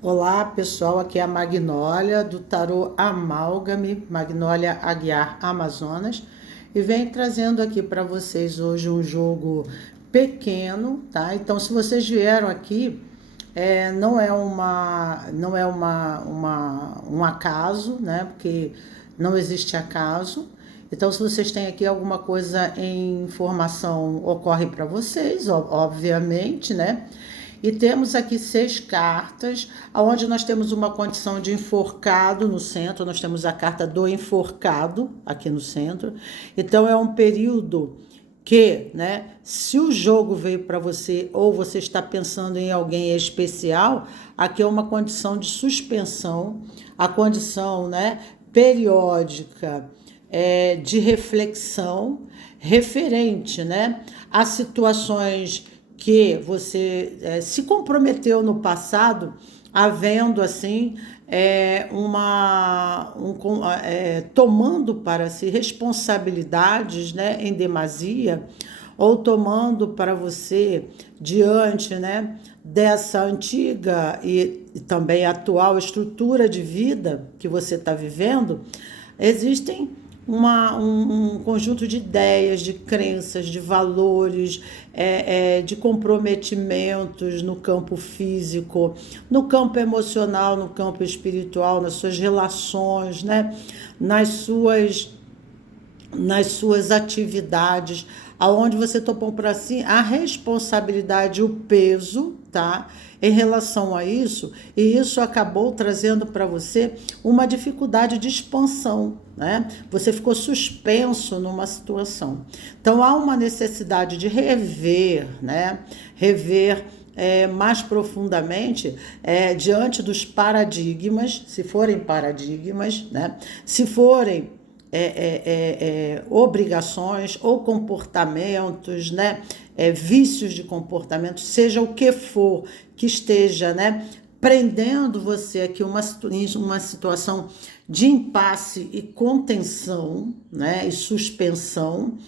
Olá pessoal, aqui é a Magnólia do Tarô Amálgame, Magnólia Aguiar Amazonas, e venho trazendo aqui para vocês hoje um jogo pequeno, tá? Então, se vocês vieram aqui, não é um acaso, né? Porque não existe acaso. Então, se vocês têm aqui alguma coisa em informação, ocorre para vocês, obviamente, né? E temos aqui 6 cartas, onde nós temos uma condição de enforcado no centro, nós temos a carta do enforcado aqui no centro. Então é um período que, né, se o jogo veio para você ou você está pensando em alguém especial, aqui é uma condição de suspensão, a condição, né, periódica, de reflexão referente, né, a situações que você se comprometeu no passado, havendo assim tomando para si responsabilidades, né, em demasia, ou tomando para você diante, né, dessa antiga e também atual estrutura de vida que você está vivendo, existem um conjunto de ideias, de crenças, de valores, de comprometimentos no campo físico, no campo emocional, no campo espiritual, nas suas relações, né? nas suas atividades, aonde você topou para si a responsabilidade, o peso, tá? Em relação a isso, e isso acabou trazendo para você uma dificuldade de expansão, né? Você ficou suspenso numa situação. Então há uma necessidade de rever, né? Rever mais profundamente diante dos paradigmas, se forem paradigmas, né? Se forem obrigações ou comportamentos, né? Vícios de comportamento, seja o que for que esteja, né, prendendo você aqui uma situação de impasse e contenção, né, e suspensão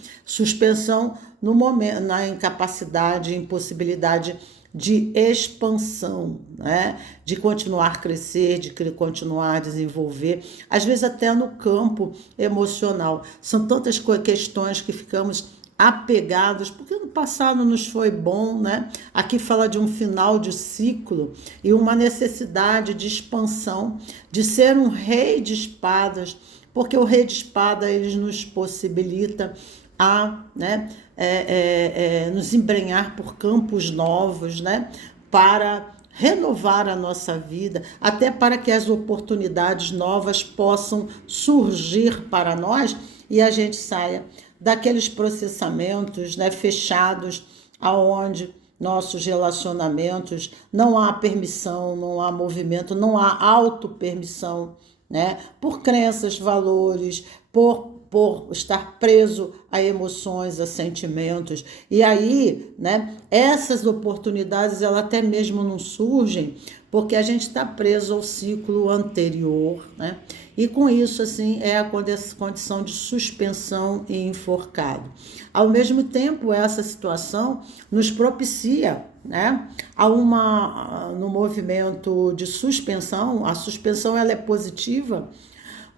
no momento, na incapacidade, impossibilidade de expansão, né? De continuar a crescer, de continuar a desenvolver, às vezes até no campo emocional. São tantas questões que ficamos apegados, porque no passado nos foi bom, né? Aqui fala de um final de ciclo e uma necessidade de expansão, de ser um rei de espadas, porque o rei de espada ele nos possibilita a, né, nos embrenhar por campos novos, né, para renovar a nossa vida, até para que as oportunidades novas possam surgir para nós e a gente saia daqueles processamentos, né, fechados, aonde nossos relacionamentos não há permissão, não há movimento, não há autopermissão, né? Por crenças, valores, por estar preso a emoções, a sentimentos. E aí, né, essas oportunidades, elas até mesmo não surgem porque a gente está preso ao ciclo anterior, né? E com isso, assim, é a condição de suspensão e enforcado. Ao mesmo tempo, essa situação nos propicia, né, no movimento de suspensão. A suspensão ela é positiva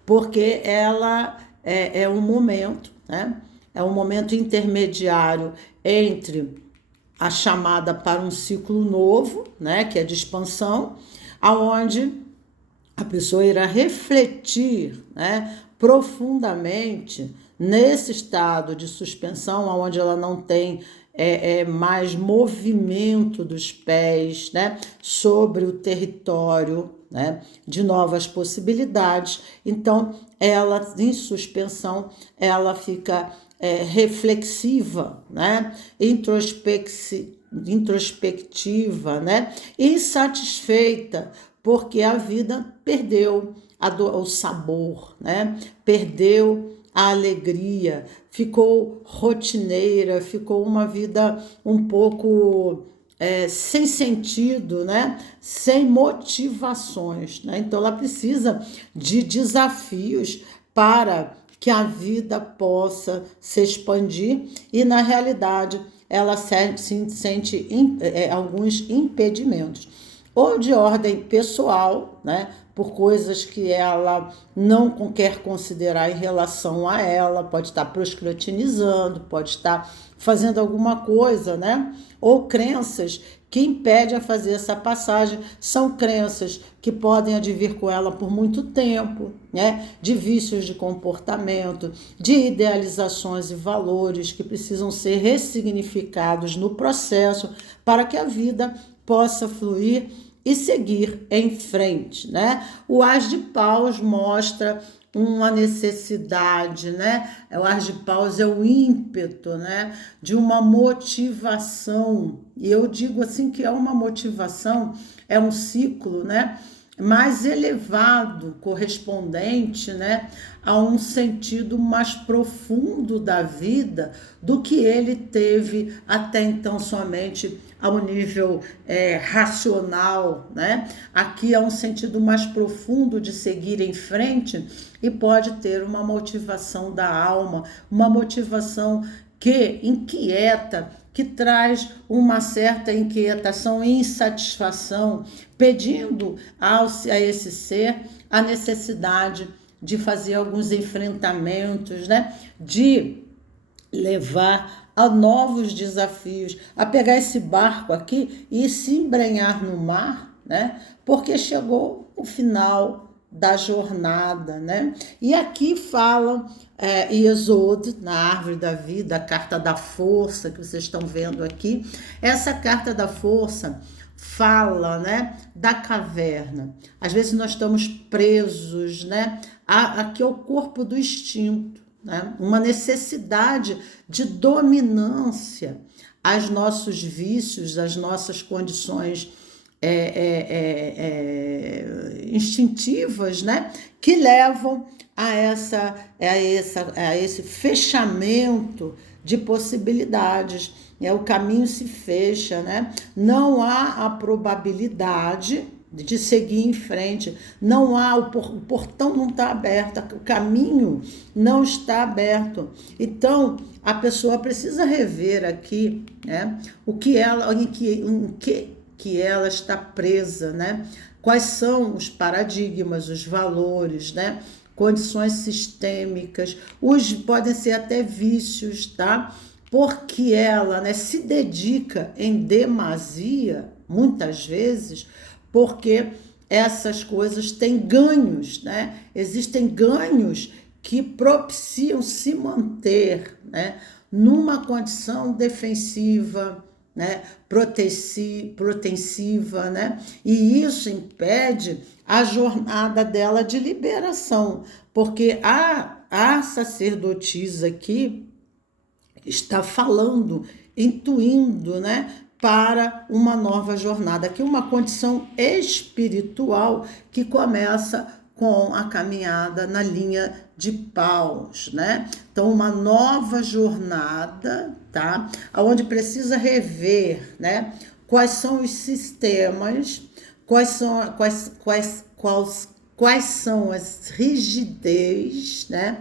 porque ela é um momento, né? É um momento intermediário entre a chamada para um ciclo novo, né? Que é de expansão, aonde a pessoa irá refletir, né, profundamente nesse estado de suspensão, onde ela não tem mais movimento dos pés, né, sobre o território, né, de novas possibilidades. Então, ela em suspensão, ela fica reflexiva, né, introspectiva, né, insatisfeita, porque a vida perdeu o sabor, né? Perdeu a alegria, ficou rotineira, ficou uma vida um pouco sem sentido, né? Sem motivações, né? Então ela precisa de desafios para que a vida possa se expandir e na realidade ela sente alguns impedimentos. ou de ordem pessoal, né? Por coisas que ela não quer considerar em relação a ela, pode estar procrastinizando, pode estar fazendo alguma coisa, né? Ou crenças que impedem a fazer essa passagem, são crenças que podem advir com ela por muito tempo, né? De vícios de comportamento, de idealizações e valores que precisam ser ressignificados no processo para que a vida possa fluir e seguir em frente, né? O As de Paus mostra uma necessidade, né? O As de Paus é o ímpeto, né? De uma motivação. E eu digo assim que é uma motivação, é um ciclo, né? Mais elevado, correspondente, né, a um sentido mais profundo da vida do que ele teve até então somente ao nível racional, né? Aqui há um sentido mais profundo de seguir em frente e pode ter uma motivação da alma, uma motivação que inquieta, que traz uma certa inquietação e insatisfação, pedindo a esse ser a necessidade de fazer alguns enfrentamentos, né? De levar a novos desafios, a pegar esse barco aqui e se embrenhar no mar, né? Porque chegou o final da jornada, né? E aqui falam Iesod, na Árvore da Vida, a carta da força que vocês estão vendo aqui. Essa carta da força fala, né, da caverna. Às vezes nós estamos presos, né, aqui é o corpo do instinto, né? Uma necessidade de dominância aos nossos vícios, às nossas condições instintivas, né? Que levam a esse fechamento de possibilidades. O caminho se fecha, né? Não há a probabilidade de seguir em frente, não há, o portão não está aberto, o caminho não está aberto. Então, a pessoa precisa rever aqui, né, o que ela, em que ela está presa, né? Quais são os paradigmas, os valores, né? Condições sistêmicas, podem ser até vícios, tá? Porque ela, né, se dedica em demasia, muitas vezes, porque essas coisas têm ganhos, né? Existem ganhos que propiciam se manter, né, numa condição defensiva, né, protensiva, né? E isso impede a jornada dela de liberação, porque a sacerdotisa aqui está falando, intuindo, né, para uma nova jornada, que é uma condição espiritual que começa com a caminhada na linha de Paus, né? Então, uma nova jornada, tá? Onde precisa rever, né? Quais são os sistemas, quais são as rigidez, né?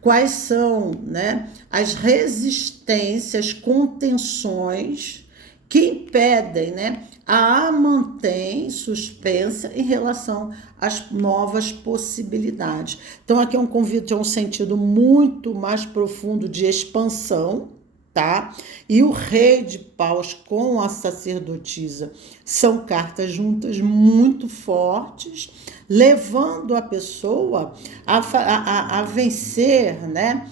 Quais são, né, as resistências, contenções que impedem, né, a mantém suspensa em relação às novas possibilidades. Então, aqui é um convite a um sentido muito mais profundo de expansão, tá? E o Rei de Paus com a sacerdotisa são cartas juntas muito fortes, levando a pessoa a vencer, né,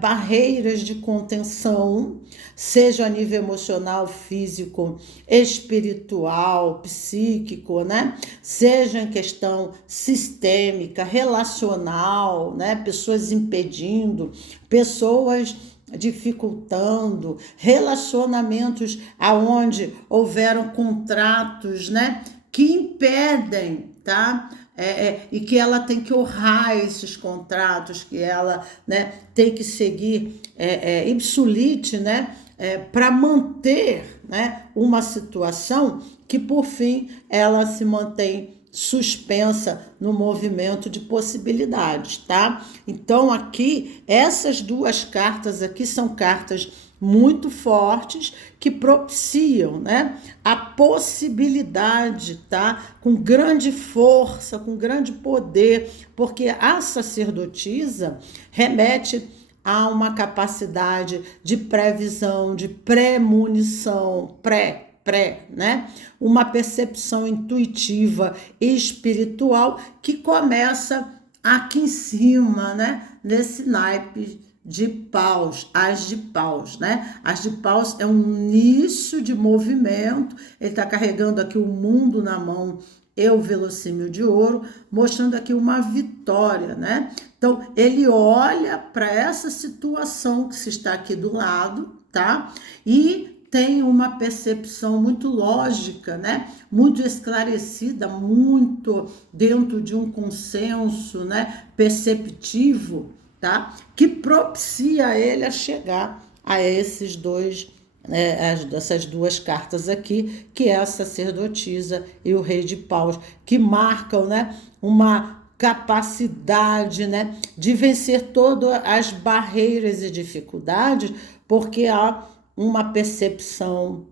barreiras de contenção, seja a nível emocional, físico, espiritual, psíquico, né? Seja em questão sistêmica, relacional, né? Pessoas impedindo, pessoas dificultando, relacionamentos aonde houveram contratos, né, que impedem, tá? E que ela tem que honrar esses contratos, que ela, né, tem que seguir ipsulite, né, para manter, né, uma situação que, por fim, ela se mantém suspensa no movimento de possibilidades, tá? Então, aqui, essas duas cartas aqui são cartas muito fortes que propiciam, né, a possibilidade, tá, com grande força, com grande poder, porque a sacerdotisa remete a uma capacidade de previsão, de premonição, né? Uma percepção intuitiva e espiritual que começa aqui em cima, né? Nesse naipe de paus, as de paus, né? As de paus é um início de movimento, ele está carregando aqui o mundo na mão e o velossímil de ouro, mostrando aqui uma vitória, né? Então, ele olha para essa situação que se está aqui do lado, tá? E tem uma percepção muito lógica, né? Muito esclarecida, muito dentro de um consenso, né? Perceptivo, tá? Que propicia ele a chegar a esses dois, essas duas cartas aqui, que é a sacerdotisa e o rei de paus, que marcam, né, uma capacidade, né, de vencer todas as barreiras e dificuldades, porque há uma percepção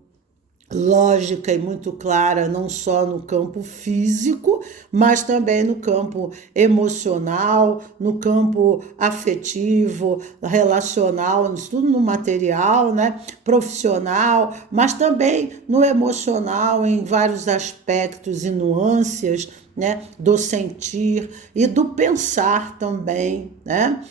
lógica e muito clara, não só no campo físico, mas também no campo emocional, no campo afetivo, relacional, tudo no material, né? Profissional, mas também no emocional, em vários aspectos e nuances, né, do sentir e do pensar também, né,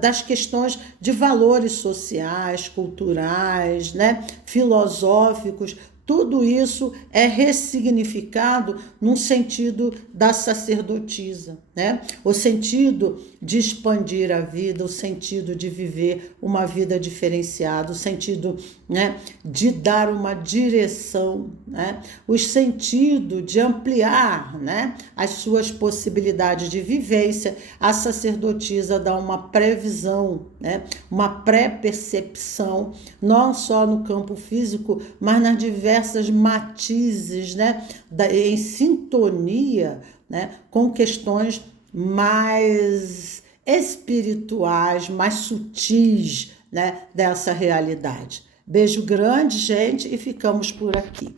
das questões de valores sociais, culturais, né, filosóficos. Tudo isso é ressignificado num sentido da sacerdotisa, né? O sentido de expandir a vida, o sentido de viver uma vida diferenciada, o sentido, né, de dar uma direção, né? O sentido de ampliar, né, as suas possibilidades de vivência. A sacerdotisa dá uma previsão, né, uma pré-percepção, não só no campo físico, mas nas diversas matizes, né, em sintonia, né, com questões mais espirituais, mais sutis, né, dessa realidade. Beijo grande, gente, e ficamos por aqui.